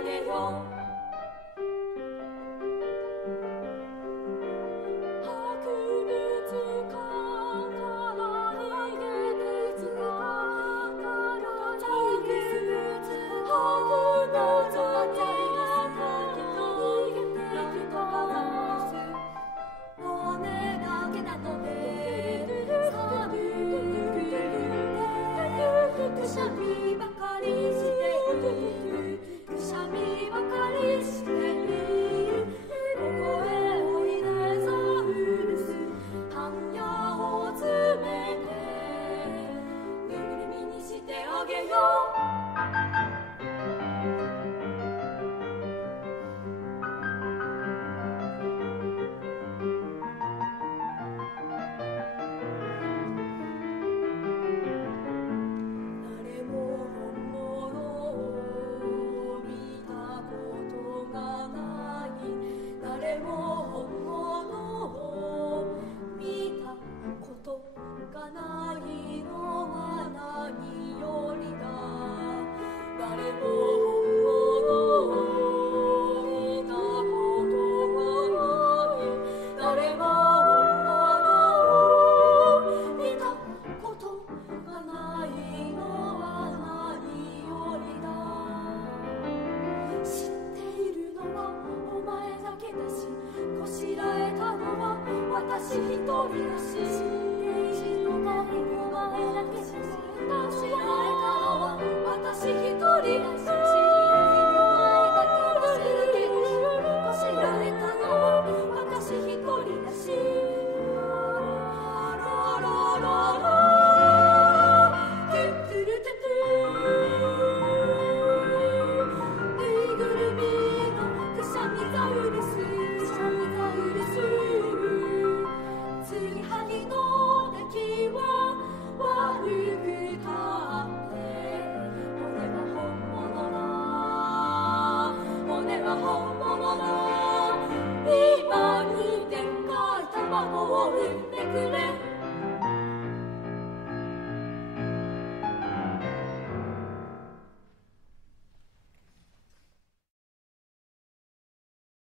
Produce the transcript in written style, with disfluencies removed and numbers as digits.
あげよう。くしゃみばかりしてる、くしゃみばかりしてる。ここへおいでザウルス、半夜を詰めてぬいぐるみにしてあげよう。誰も本物を見たことがないのは何よりだ。誰も本物を見たことがない、誰も本物を見たことがないのは何よりだ。知っているのはお前だけだし、こしらえたのは私一人だし、知っているのがお前だけだし、こしらえたのは私一人だし、お前だけだし、こしらえたのは私一人だし。ララララトゥトゥルトゥトゥ、ぬいぐるみのくしゃみザウルス、ついはぎの出来は悪くたって骨は本物だ、骨は本物だ。今にでっかい卵を産んでくれ。